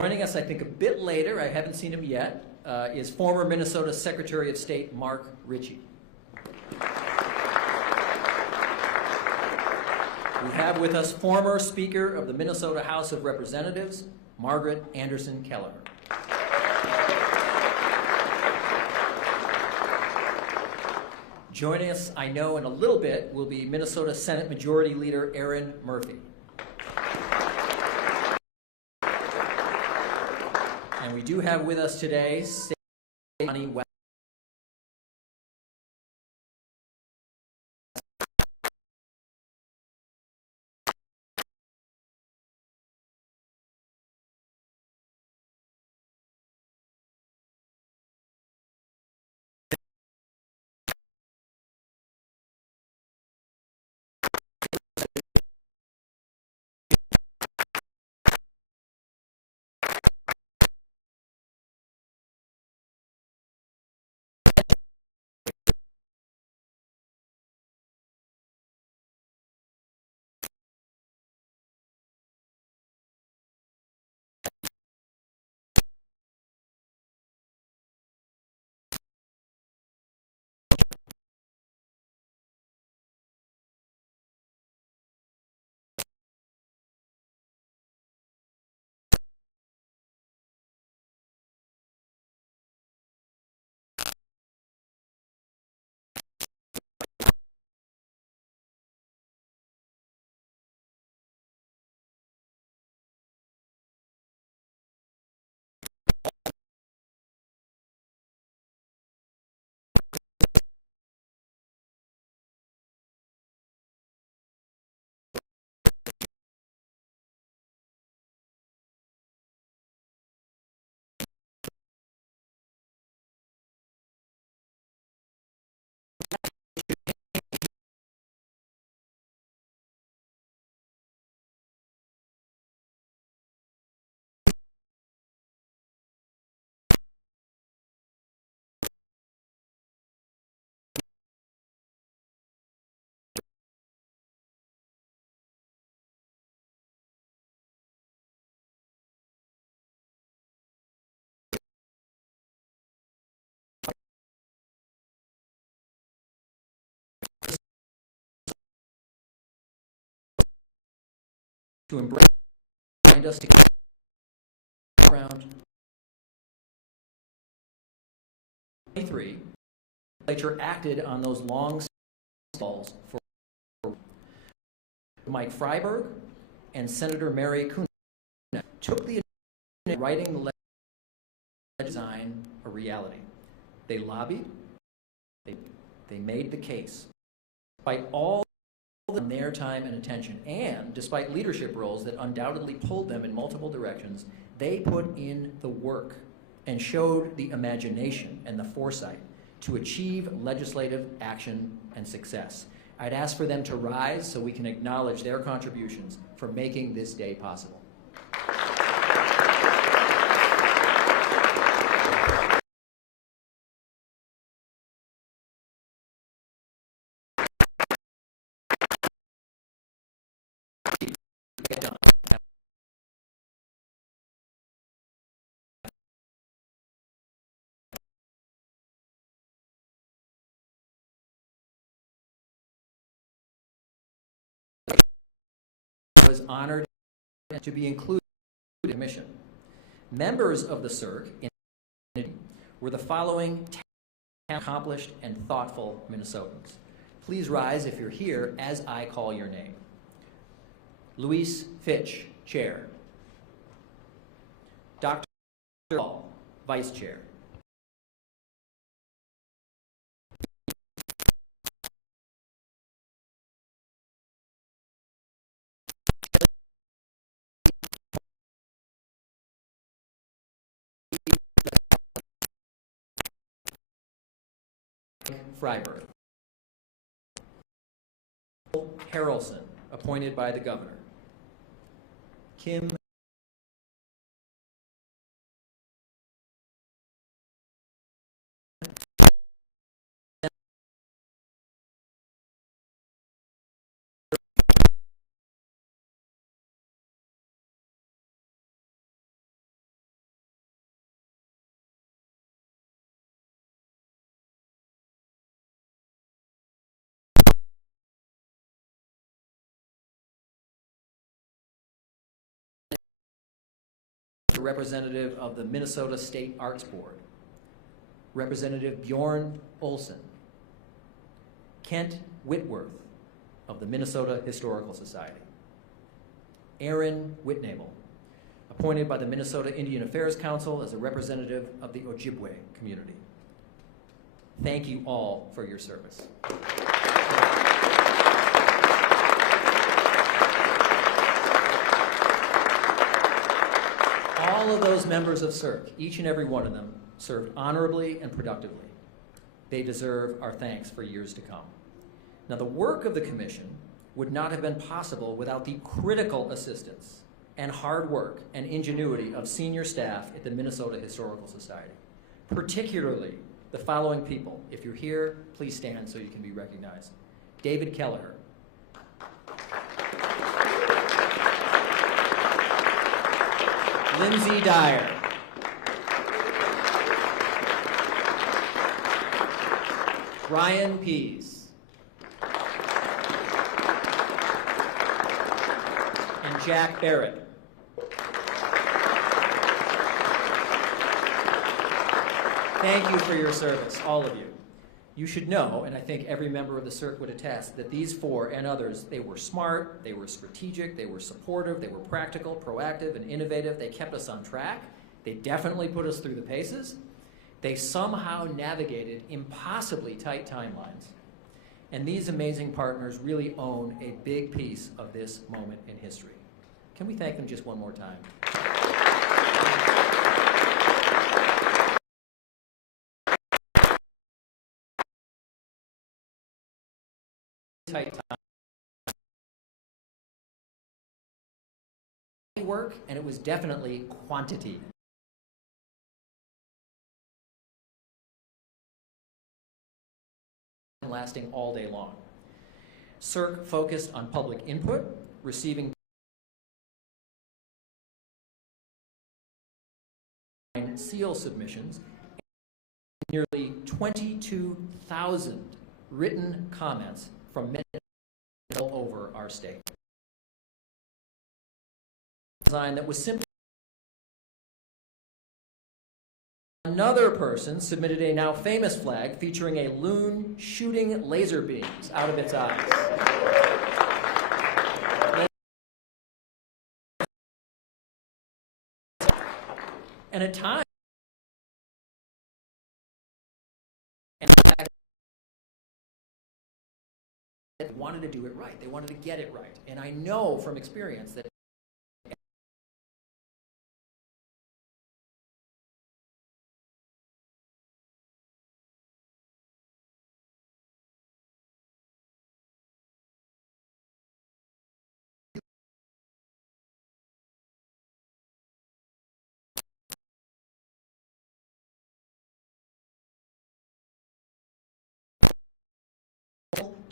Joining us, I think, a bit later, I haven't seen him yet, is former Minnesota Secretary of State Mark Ritchie. We have with us former Speaker of the Minnesota House of Representatives, Margaret Anderson Keller. Joining us, I know, in a little bit, will be Minnesota Senate Majority Leader Erin Murphy. And we do have with us today to embrace us around 23. The legislature acted on those long calls. Mike Freiberg and Senator Mary Kuhn took the writing the design a reality. They lobbied. They made the case. Despite all on their time and attention, and despite leadership roles that undoubtedly pulled them in multiple directions, they put in the work and showed the imagination and the foresight to achieve legislative action and success. I'd ask for them to rise so we can acknowledge their contributions for making this day possible. Was honored to be included in the commission. Members of the CERC were the following accomplished and thoughtful Minnesotans. Please rise if you're here as I call your name. Louise Fitch, Chair. Dr. Gaul, Vice Chair. Freiberg. Harrelson, appointed by the governor. Kim The representative of the Minnesota State Arts Board, Representative Bjorn Polson, Kent Whitworth of the Minnesota Historical Society, Aaron Whitnagel, appointed by the Minnesota Indian Affairs Council as a representative of the Ojibwe community. Thank you all for your service. All of those members of CERC, each and every one of them, served honorably and productively. They deserve our thanks for years to come. Now, the work of the commission would not have been possible without the critical assistance and hard work and ingenuity of senior staff at the Minnesota Historical Society, particularly the following people. If you're here, please stand so you can be recognized. David Kelleher. Lindsay Dyer. Ryan Pease. And Jack Barrett. Thank you for your service, all of you. You should know, and I think every member of the CERC would attest, that these four and others, they were smart, they were strategic, they were supportive, they were practical, proactive, and innovative. They kept us on track. They definitely put us through the paces. They somehow navigated impossibly tight timelines. And these amazing partners really own a big piece of this moment in history. Can we thank them just one more time? Work, and it was definitely quantity. Lasting all day long. CERC focused on public input, receiving seal submissions, nearly 22,000 written comments from all over our state. Design that was simple. Another person submitted a now famous flag featuring a loon shooting laser beams out of its outfit. And at times, they wanted to do it right. They wanted to get it right. And I know from experience that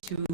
to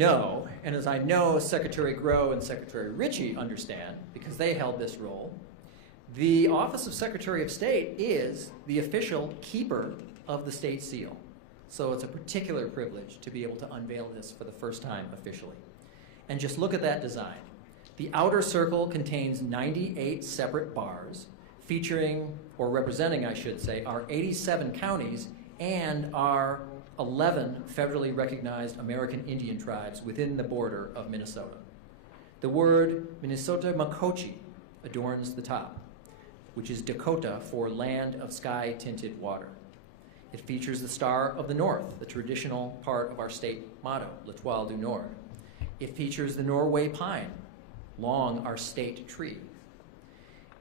you know, and as I know Secretary Grow and Secretary Ritchie understand, because they held this role, the Office of Secretary of State is the official keeper of the state seal. So it's a particular privilege to be able to unveil this for the first time officially. And just look at that design. The outer circle contains 98 separate bars featuring, or representing, I should say, our 87 counties and our 11 federally recognized American Indian tribes within the border of Minnesota. The word Minnesota Makochi adorns the top, which is Dakota for land of sky-tinted water. It features the Star of the North, the traditional part of our state motto, the 12 in North. It features the Norway pine, long our state tree.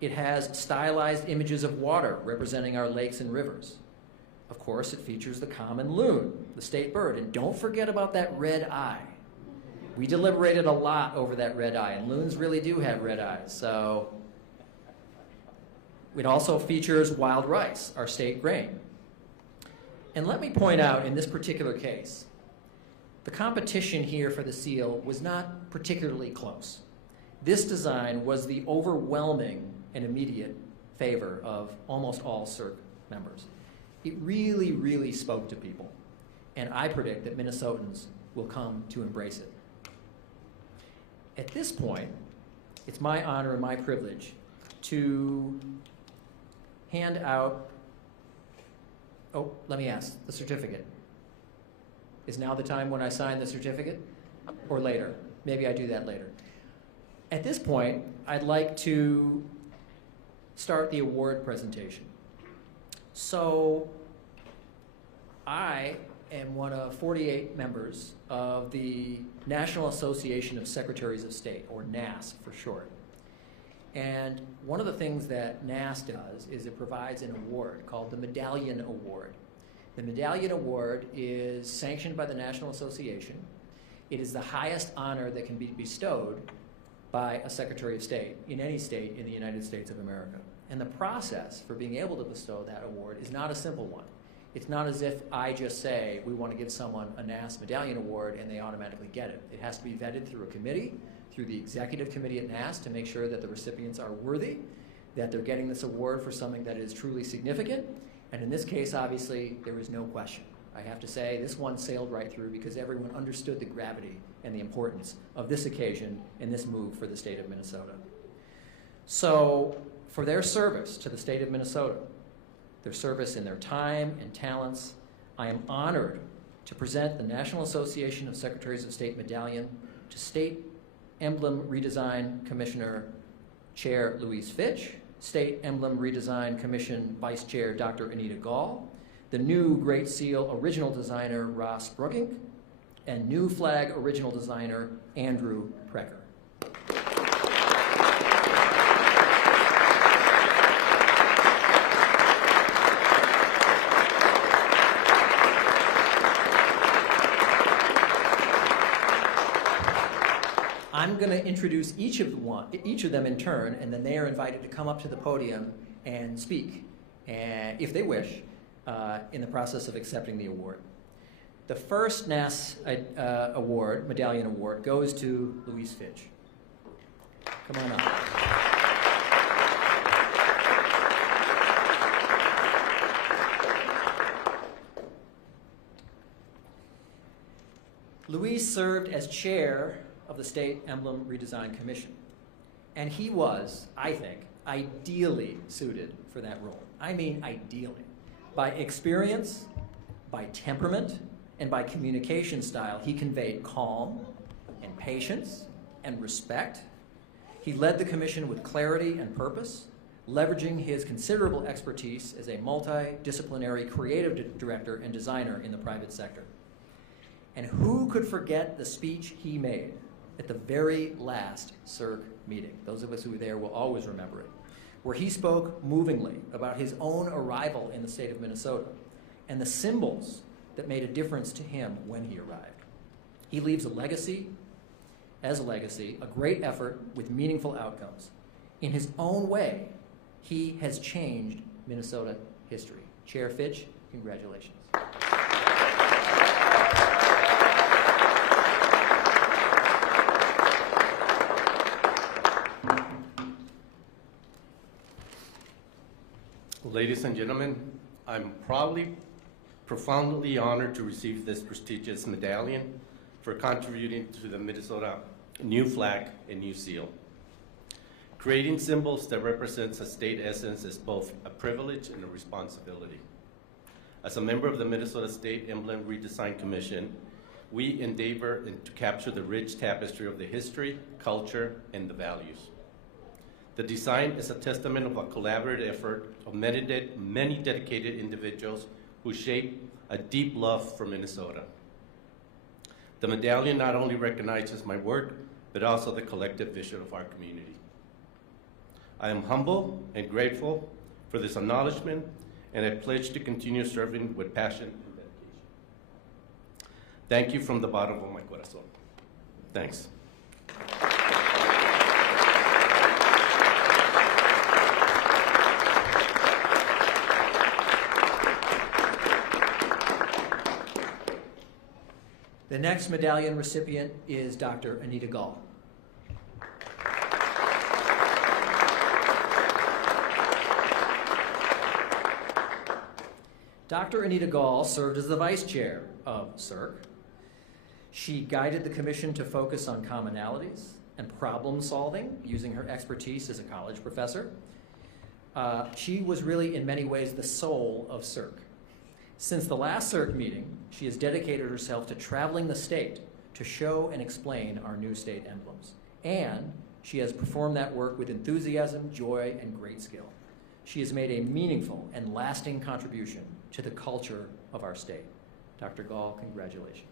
It has stylized images of water representing our lakes and rivers. Of course, it features the common loon, the state bird. And don't forget about that red eye. We deliberated a lot over that red eye, and loons really do have red eyes. So it also features wild rice, our state grain. And let me point out, in this particular case, the competition here for the seal was not particularly close. This design was the overwhelming and immediate favor of almost all CERC members. It really, really spoke to people. And I predict that Minnesotans will come to embrace it. At this point, it's my honor and my privilege to hand out, let me ask, the certificate. Is now the time when I sign the certificate? Or later? Maybe I do that later. At this point, I'd like to start the award presentation. So, I am one of 48 members of the National Association of Secretaries of State, or NAS for short. And one of the things that NAS does is it provides an award called the Medallion Award. The Medallion Award is sanctioned by the National Association. It is the highest honor that can be bestowed by a Secretary of State in any state in the United States of America. And the process for being able to bestow that award is not a simple one. It's not as if I just say we want to give someone a NAS Medallion Award and they automatically get it. It has to be vetted through a committee, through the executive committee at NAS to make sure that the recipients are worthy, that they're getting this award for something that is truly significant. And in this case, obviously, there is no question. I have to say, this one sailed right through because everyone understood the gravity and the importance of this occasion and this move for the state of Minnesota. So, for their service to the state of Minnesota, their service in their time and talents, I am honored to present the National Association of Secretaries of State Medallion to State Emblem Redesign Commissioner Chair Louise Fitch, State Emblem Redesign Commission Vice Chair Dr. Anita Gaul, the new Great Seal Original Designer Ross Brink, and new Flag Original Designer Andrew Prer. I'm going to introduce each of them in turn, and then they are invited to come up to the podium and speak, and if they wish, in the process of accepting the award. The first NAS award, Medallion Award, goes to Louise Fitch. Louise served as chair of the State Emblem Redesign Commission. And he was, I think, ideally suited for that role. I mean ideally. By experience, by temperament, and by communication style, he conveyed calm and patience and respect. He led the commission with clarity and purpose, leveraging his considerable expertise as a multidisciplinary creative director and designer in the private sector. And who could forget the speech he made at the very last CERC meeting? Those of us who were there will always remember it, where he spoke movingly about his own arrival in the state of Minnesota and the symbols that made a difference to him when he arrived. He leaves a legacy, a great effort with meaningful outcomes. In his own way, he has changed Minnesota history. Chair Fitch, congratulations. to receive this prestigious medallion for contributing to the Minnesota new flag and new seal. Creating symbols that represents the state essence is both a privilege and a responsibility. As a member of the Minnesota State Emblem Redesign Commission, we endeavor to capture the rich tapestry of the history, culture, and the values. The design is a testament of a collaborative effort of many dedicated individuals who shape a deep love for Minnesota. The medallion not only recognizes my work, but also the collective vision of our community. I am humble and grateful for this acknowledgement, and I pledge to continue serving with passion and dedication. Thank you from the bottom of my corazón. Thanks. The next medallion recipient is Dr. Anita Gaul. Dr. Anita Gaul served as the vice chair of CERC. She guided the commission to focus on commonalities and problem solving using her expertise as a college professor. She was really in many ways the soul of CERC. Since the last CERC meeting, she has dedicated herself to traveling the state to show and explain our new state emblems. And she has performed that work with enthusiasm, joy, and great skill. She has made a meaningful and lasting contribution to the culture of our state. Dr. Gaul, congratulations.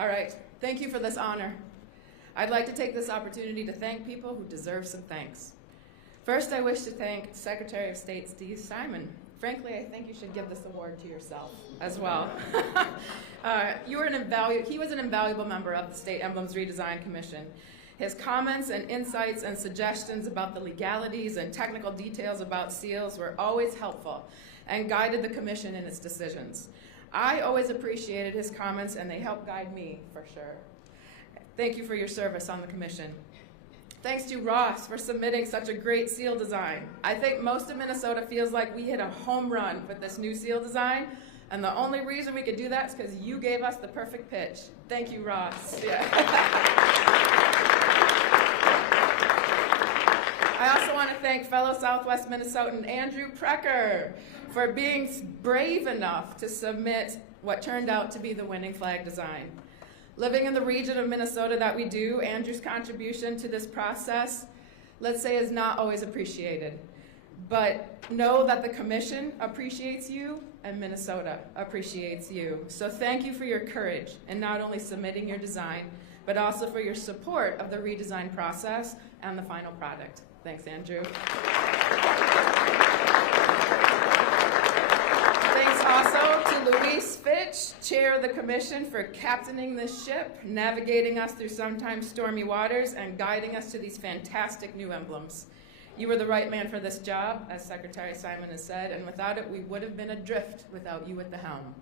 All right, thank you for this honor. I'd like to take this opportunity to thank people who deserve some thanks. First, I wish to thank Secretary of State Steve Simon. Frankly, I think you should give this award to yourself as well. He was an invaluable member of the State Emblems Redesign Commission. His comments and insights and suggestions about the legalities and technical details about seals were always helpful and guided the commission in its decisions. I always appreciated his comments, and they helped guide me, for sure. Thank you for your service on the commission. Thanks to Ross for submitting such a great seal design. I think most of Minnesota feels like we hit a home run with this new seal design, and the only reason we could do that is because you gave us the perfect pitch. Thank you, Ross. I also want to thank fellow Southwest Minnesotan Andrew Prer for being brave enough to submit what turned out to be the winning flag design. Living in the region of Minnesota that we do, Andrew's contribution to this process, let's say, is not always appreciated. But know that the commission appreciates you and Minnesota appreciates you. So thank you for your courage in not only submitting your design, but also for your support of the redesign process and the final product. Thanks, Andrew. Fitch, chair of the commission, for captaining this ship, navigating us through sometimes stormy waters, and guiding us to these fantastic new emblems. You were the right man for this job, as Secretary Simon has said, and without it, we would have been adrift without you at the helm.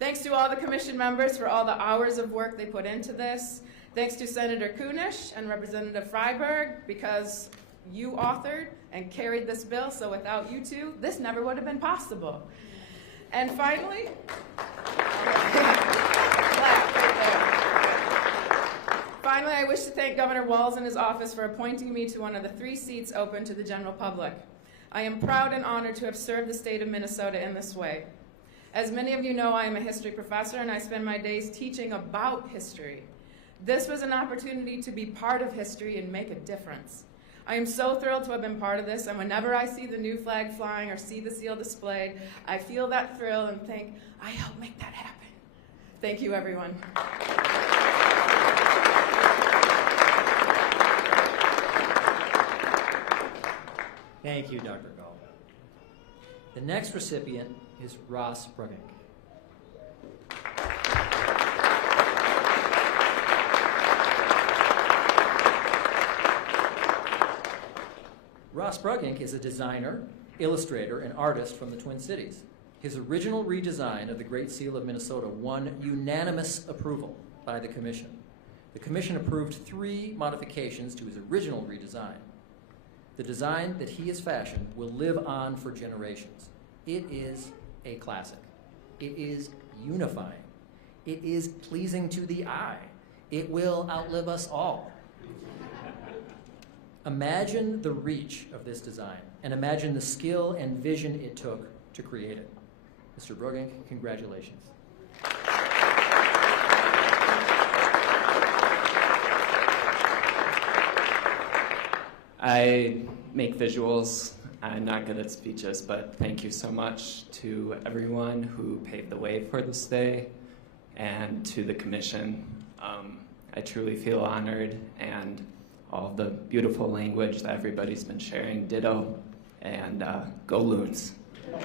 Thanks to all the commission members for all the hours of work they put into this. Thanks to Senator Kunish and Representative Freiberg, because you authored and carried this bill, so without you two, this never would have been possible. And finally, I wish to thank Governor Walz and his office for appointing me to one of the 3 seats open to the general public. I am proud and honored to have served the state of Minnesota in this way. As many of you know, I am a history professor, and I spend my days teaching about history. This was an opportunity to be part of history and make a difference. I am so thrilled to have been part of this, and whenever I see the new flag flying or see the seal displayed, I feel that thrill and think, I helped make that happen. Thank you, everyone. Thank you, Dr. Gaul. The next recipient is Ross Brink. Ross Brudnick is a designer, illustrator, and artist from the Twin Cities. His original redesign of the Great Seal of Minnesota won unanimous approval by the Commission. The Commission approved 3 modifications to his original redesign. The design that he has fashioned will live on for generations. It is a classic. It is unifying. It is pleasing to the eye. It will outlive us all. Imagine the reach of this design, and imagine the skill and vision it took to create it. Mr. Brink, congratulations. I make visuals. I'm not good at speeches, but thank you so much to everyone who paved the way for this day and to the Commission. I truly feel honored, and all the beautiful language that everybody's been sharing, ditto, and go Loons. The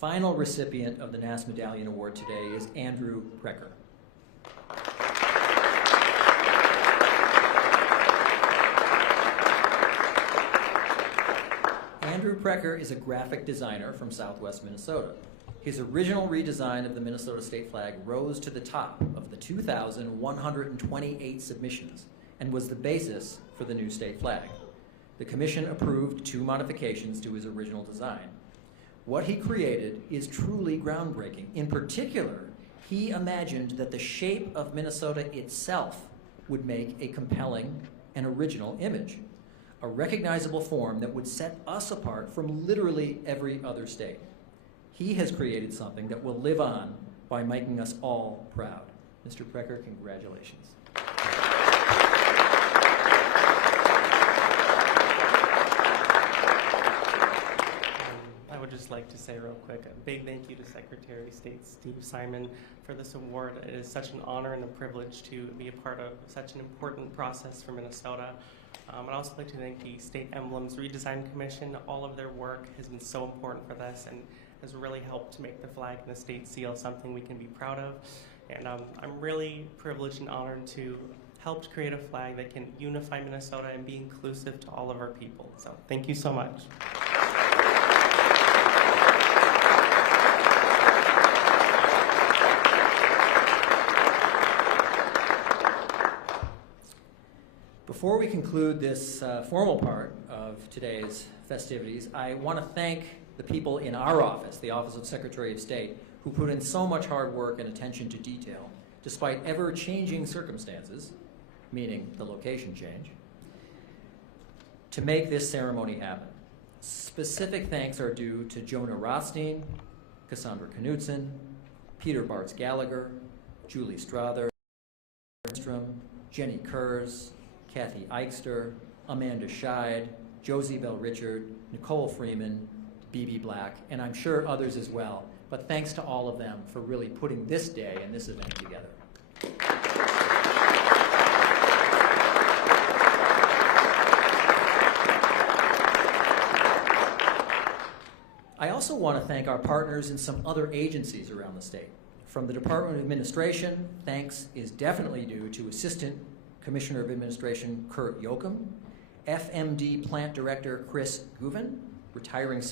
final recipient of the Nass Medallion Award today is Andrew Prer. Andrew Prer is a graphic designer from southwest Minnesota. His original redesign of the Minnesota state flag rose to the top of the 2,128 submissions and was the basis for the new state flag. The Commission approved 2 modifications to his original design. What he created is truly groundbreaking. In particular, he imagined that the shape of Minnesota itself would make a compelling and original image, a recognizable form that would set us apart from literally every other state. He has created something that will live on by making us all proud. Mr. Prer, congratulations. I would just like to say real quick, a big thank you to Secretary of State Steve Simon for this award. It is such an honor and a privilege to be a part of such an important process for Minnesota. I'd also like to thank the State Emblems Redesign Commission. All of their work has been so important for this and has really helped to make the flag and the state seal something we can be proud of. And I'm really privileged and honored to help create a flag that can unify Minnesota and be inclusive to all of our people. So thank you so much. Before we conclude this formal part of today's festivities, I want to thank the people in our office, the Office of Secretary of State, who put in so much hard work and attention to detail, despite ever-changing circumstances, meaning the location change, to make this ceremony happen. Specific thanks are due to Jonah Rothstein, Cassandra Knudsen, Peter Bars Gallagher, Julie Strother, Jenny Kurz, Kathy Eichster, Amanda Scheid, Josie Bell Richard, Nicole Freeman, Dee Black, and I'm sure others as well. But thanks to all of them for really putting this day and this event together. I also want to thank our partners in some other agencies around the state. From the Department of Administration, thanks is definitely due to Assistant Commissioner of Administration Kurt Yoakum, FMD Plant Director Chris Guven, retiring